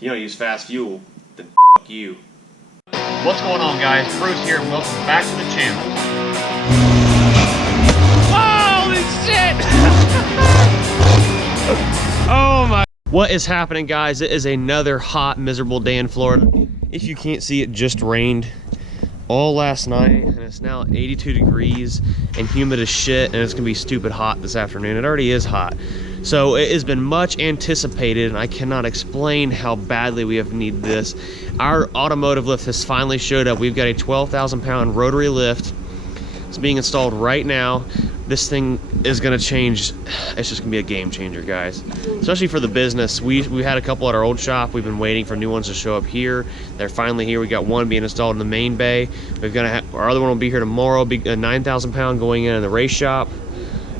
you don't use fast fuel, then f you. What's going on, guys? Bruce here, and welcome back to the channel. Holy shit! Oh my. What is happening, guys? It is another hot, miserable day in Florida. If you can't see, it just rained all last night, and it's now 82 degrees and humid as shit, and it's gonna be stupid hot this afternoon. It already is hot. So it has been much anticipated, and I cannot explain how badly we have needed this. Our automotive lift has finally showed up. We've got a 12,000 pound rotary lift. It's being installed right now. This thing is gonna change. It's just gonna be a game changer, guys. Especially for the business. We had a couple at our old shop. We've been waiting for new ones to show up here. They're finally here. We got one being installed in the main bay. Our other one will be here tomorrow. Be a 9,000 pound going in the race shop.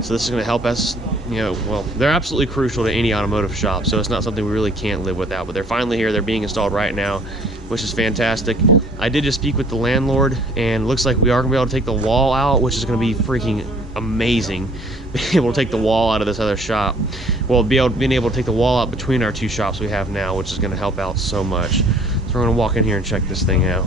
So this is gonna help us. You know, well, they're absolutely crucial to any automotive shop, so it's not something we really can't live without. But they're finally here. They're being installed right now, which is fantastic. I did just speak with the landlord, and it looks like we are gonna be able to take the wall out, which is gonna be freaking amazing. Being able to take the wall out of this other shop. Well, being able to take the wall out between our two shops we have now, which is gonna help out so much. So we're gonna walk in here and check this thing out.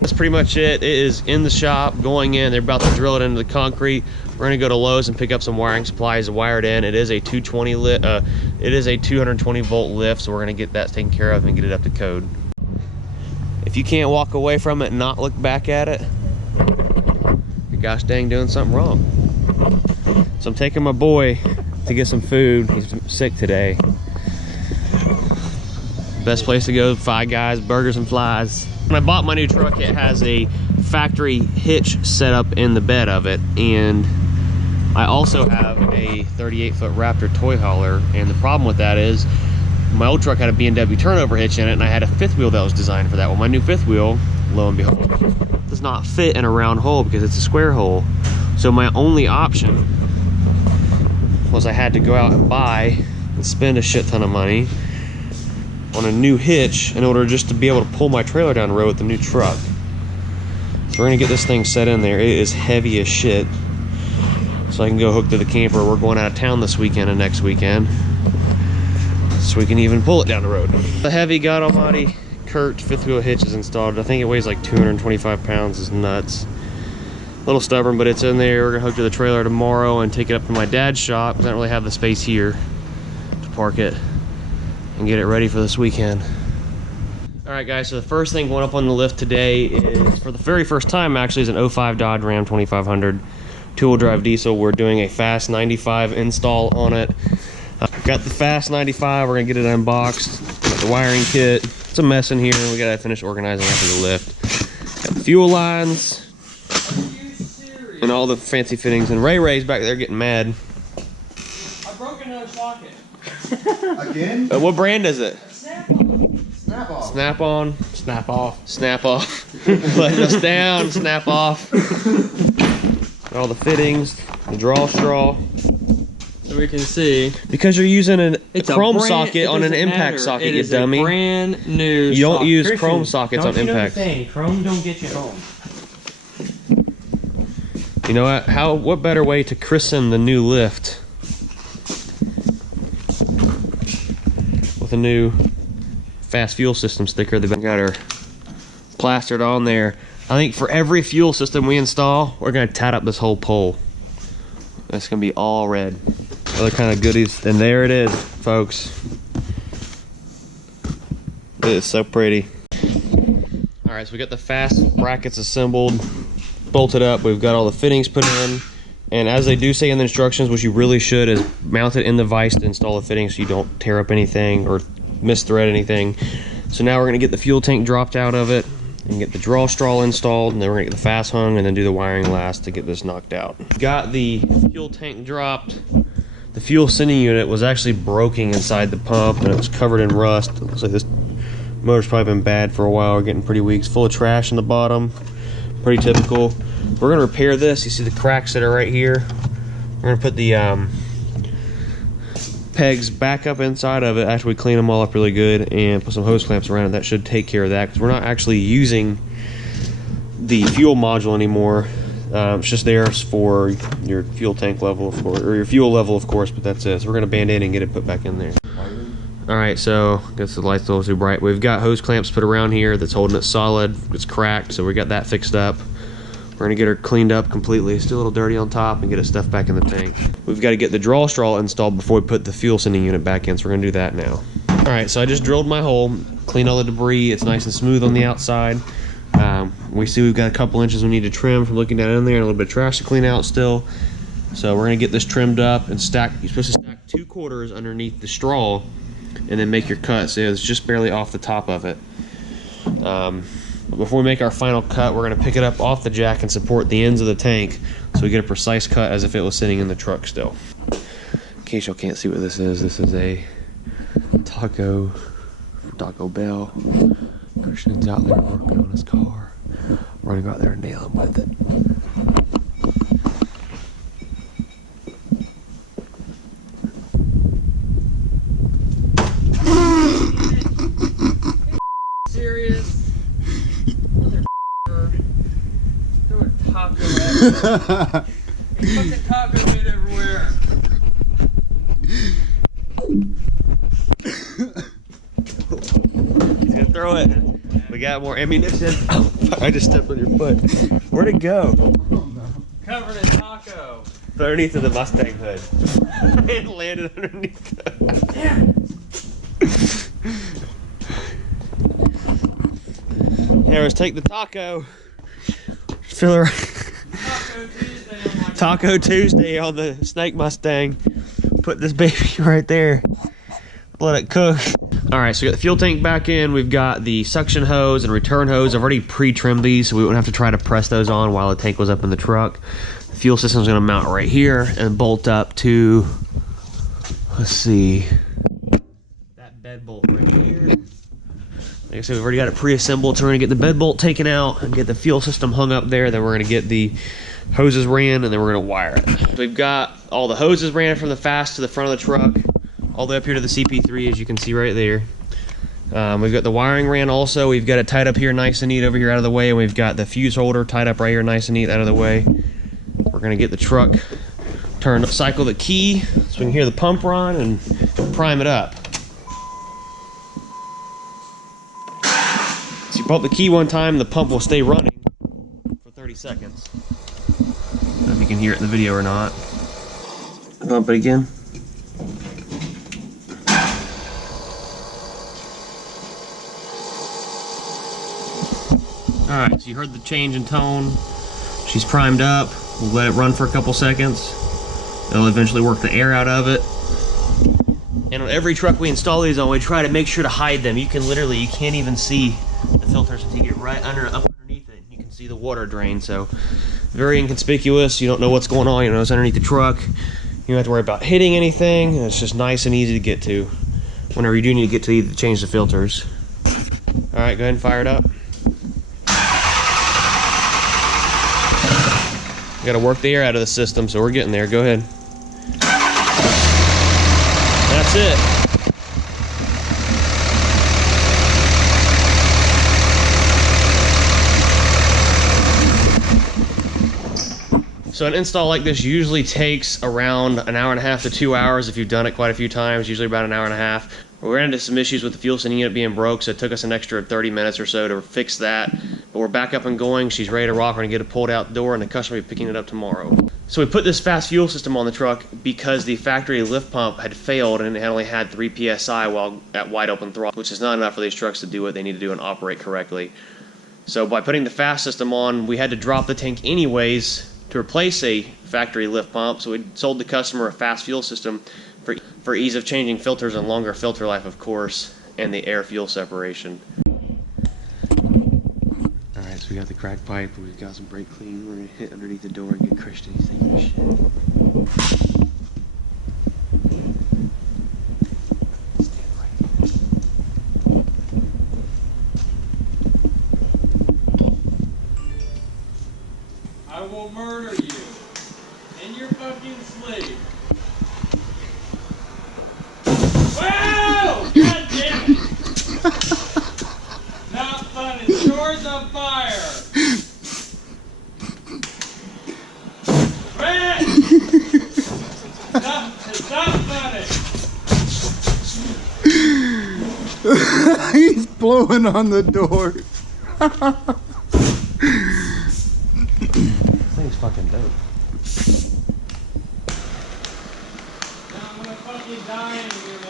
That's pretty much it. It is in the shop, going in. They're about to drill it into the concrete. We're gonna go to Lowe's and pick up some wiring supplies to wire it in. It is a 220 volt lift, so we're gonna get that taken care of and get it up to code. If you can't walk away from it and not look back at it, you're gosh dang doing something wrong. So I'm taking my boy to get some food. He's sick today. Best place to go, Five Guys, burgers and flies. When I bought my new truck, it has a factory hitch set up in the bed of it, and I also have a 38-foot Raptor toy hauler, and the problem with that is my old truck had a B&W turnover hitch in it, and I had a fifth wheel that was designed for that. Well, my new fifth wheel, lo and behold, does not fit in a round hole because it's a square hole. So my only option was I had to go out and buy and spend a shit ton of money on a new hitch in order just to be able to pull my trailer down the road with the new truck. So we're gonna get this thing set in there. It is heavy as shit. So I can go hook to the camper. We're going out of town this weekend and next weekend, so we can even pull it down the road. The heavy, God almighty, Kurt fifth wheel hitch is installed. I think it weighs like 225 pounds. It's nuts. A little stubborn, but it's in there. We're gonna hook to the trailer tomorrow and take it up to my dad's shop, because I don't really have the space here to park it, and get it ready for this weekend. All right, guys, so the first thing going up on the lift today is, for the very first time actually, is an 05 Dodge Ram 2500 two-wheel drive diesel. We're doing a Fast 95 install on it. Got the Fast 95, we're gonna get it unboxed. Got the wiring kit. It's a mess in here, and we gotta finish organizing after the lift. Got the fuel lines and all the fancy fittings, and Ray's back there getting mad. I broke another socket. Again? What brand is it? Snap-off. Snap-on. Snap off. Snap off. Letting us down. Snap off. All the fittings, the draw straw. So we can see. Because you're using a chrome brand, socket on an impact socket, you dummy. It is a brand new. You don't use Christian, chrome sockets on impact. Chrome don't get you home. You know what? What better way to christen the new lift with a new fast fuel system sticker? They've got her plastered on there. I think for every fuel system we install, we're gonna tat up this whole pole. It's gonna be all red. Other kind of goodies, and there it is, folks. It is so pretty. All right, so we got the fast brackets assembled, bolted up. We've got all the fittings put in, and as they do say in the instructions, what you really should is mount it in the vise to install the fittings so you don't tear up anything or misthread anything. So now we're gonna get the fuel tank dropped out of it and get the draw straw installed, and then we're gonna get the fast hung and then do the wiring last to get this knocked out. Got the fuel tank dropped. The fuel sending unit was actually broken inside the pump, and it was covered in rust. It looks like this motor's probably been bad for a while. We're getting pretty weak. It's full of trash in the bottom. Pretty typical. We're gonna repair this. You see the cracks that are right here. We're gonna put the pegs back up inside of it after we clean them all up really good and put some hose clamps around it. That should take care of that, because we're not actually using the fuel module anymore. It's just there for your fuel tank level, of course, or your fuel level, of course, but that's it. So we're gonna band-aid and get it put back in there. All right, so I guess the light's a little too bright. We've got hose clamps put around here that's holding it solid. It's cracked, so we got that fixed up. We're gonna get her cleaned up completely. It's still a little dirty on top, and get it stuffed back in the tank. We've got to get the draw straw installed before we put the fuel sending unit back in, so we're gonna do that now. All right, so I just drilled my hole, cleaned all the debris. It's nice and smooth on the outside. We see we've got a couple inches we need to trim from looking down in there, and a little bit of trash to clean out still. So we're gonna get this trimmed up and stack. You're supposed to stack 2 quarters underneath the straw, and then make your cut. So it's just barely off the top of it. But before we make our final cut, we're gonna pick it up off the jack and support the ends of the tank, so we get a precise cut as if it was sitting in the truck still. In case y'all can't see what this is a Taco Bell. Christian's out there working on his car. We're gonna go out there and nail him with it. Serious? Motherfucker. Throw a taco at me. Fucking taco meat everywhere. He's gonna throw it. We got more ammunition. Oh, I just stepped on your foot. Where'd it go? Covered in taco. Underneath of the Mustang hood. It landed underneath. Here, let's take the taco. Fill her. Taco Tuesday on the Snake Mustang. Put this baby right there. Let it cook. All right, so we got the fuel tank back in. We've got the suction hose and return hose. I've already pre-trimmed these, so we wouldn't have to try to press those on while the tank was up in the truck. The fuel system's gonna mount right here and bolt up to, let's see, that bed bolt right here. Like I said, we've already got it pre-assembled, so we're gonna get the bed bolt taken out and get the fuel system hung up there. Then we're gonna get the hoses ran, and then we're gonna wire it. So we've got all the hoses ran from the FAST to the front of the truck, all the way up here to the CP3, as you can see right there. We've got the wiring ran also. We've got it tied up here nice and neat over here out of the way, and we've got the fuse holder tied up right here nice and neat out of the way. We're gonna get the truck turned, cycle the key so we can hear the pump run and prime it up. So you pump the key one time, the pump will stay running for 30 seconds. I don't know if you can hear it in the video or not. Pump it again. Alright, so you heard the change in tone. She's primed up. We'll let it run for a couple seconds. It'll eventually work the air out of it. And on every truck we install these on, we try to make sure to hide them. You can't even see the filters until you get right up underneath it. You can see the water drain, so very inconspicuous. You don't know what's going on. You know it's underneath the truck. You don't have to worry about hitting anything. It's just nice and easy to get to whenever you do need to get to either change the filters. Alright, go ahead and fire it up. Got to work the air out of the system, so we're getting there. Go ahead. That's it. So an install like this usually takes around an hour and a half to 2 hours if you've done it quite a few times, usually about an hour and a half. We ran into some issues with the fuel sending unit being broke, so it took us an extra 30 minutes or so to fix that. But we're back up and going. She's ready to rock. We're going to get it pulled out the door, and the customer will be picking it up tomorrow. So we put this fast fuel system on the truck because the factory lift pump had failed and it had only had 3 PSI while at wide open throttle, which is not enough for these trucks to do what they need to do and operate correctly. So by putting the fast system on, we had to drop the tank anyways to replace a factory lift pump. So we sold the customer a fast fuel system for ease of changing filters and longer filter life, of course, and the air-fuel separation. Alright, so we got the crack pipe, and we've got some brake clean. We're going to hit underneath the door and get Christian. He's taking a shit. Stand right. I will murder you in your fucking sleep. Wow! God damn it! Not funny. Door's on fire. Stop about it. He's blowing on the door. This thing's fucking dope. I'm gonna fucking die in here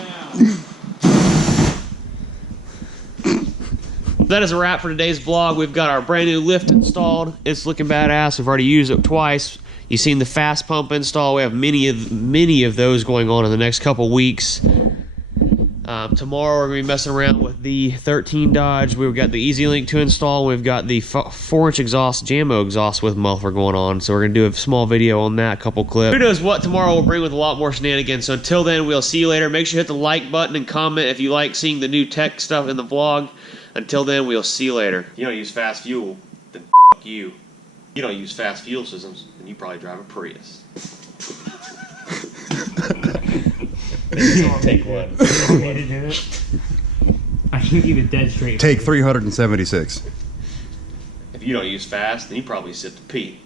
now. That is a wrap for today's vlog. We've got our brand new lift installed. It's looking badass. We've already used it twice. You've seen the fast pump install. We have many of those going on in the next couple weeks. Tomorrow we're going to be messing around with the 13 Dodge. We've got the Easy Link to install. We've got the 4-inch exhaust, Jammo exhaust with muffler going on. So we're going to do a small video on that, a couple clips. Who knows what tomorrow will bring with a lot more shenanigans. So until then, we'll see you later. Make sure you hit the like button and comment if you like seeing the new tech stuff in the vlog. Until then, we'll see you later. If you don't use fast fuel, then f*** you. You don't use fast fuel systems, then you probably drive a Prius. Take one. I can keep it dead straight. Take 376. If you don't use fast, then you probably sit to pee.